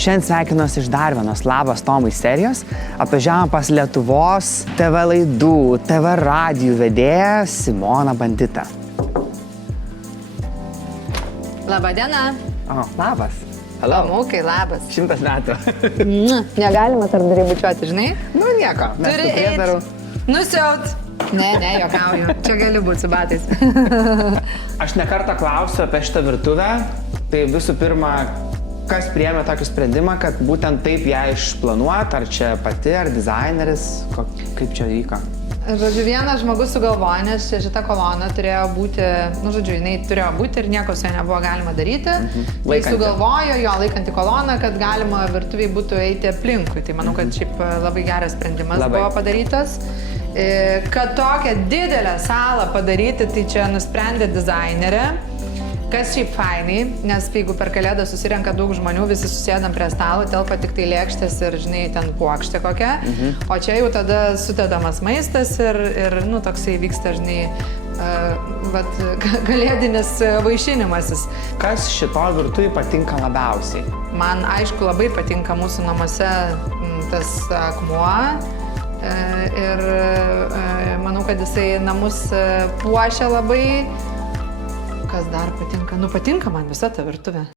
Šiandien sveikinuosi iš dar vienos Labas Tomai serijos. Atvažiavom pas Lietuvos TV laidų, TV radijų vedėją Simoną Banditą. Labadiena. O, labas. Halo. Mūkai, labas. 100 metų. Negalima tarp darį bučiuoti, žinai? Nu nieko, mes Turi su prietaru. Nusiaut. Ne, juokauju. Čia gali būti su batais. Aš nekartą klausiu apie šitą virtuvę. Tai visų pirma, kas priėmė tokį sprendimą, kad būtent taip ją išplanuot, ar čia pati, ar dizaineris, kaip čia vyko? Žodžiu, vienas žmogus sugalvojo, nes šita kolona turėjo būti, jinai turėjo būti ir nieko su ja nebuvo galima daryti. Tai sugalvojo jo laikantį koloną, kad galima virtuviai būtų eiti aplinkui. Tai manau, kad šiaip labai geras sprendimas buvo padarytas. Kad tokią didelę salą padaryti, tai čia nusprendė dizainerė. Kas šiaip fainai, nes jeigu per Kalėdą susirenka daug žmonių, visi susėdam prie stalo, telpa tik tai lėkštės ir, žinai, ten puokštė kokia. O čia jau tada sudedamas maistas ir toksai vyksta, žinai, kalėdinis vaišinimasis. Kas šito virtuvai patinka labiausiai? Man, aišku, labai patinka mūsų namuose tas akmuo. Ir manau, kad jisai namus puošia labai. Kas dar patinka? Patinka man visa ta virtuvė.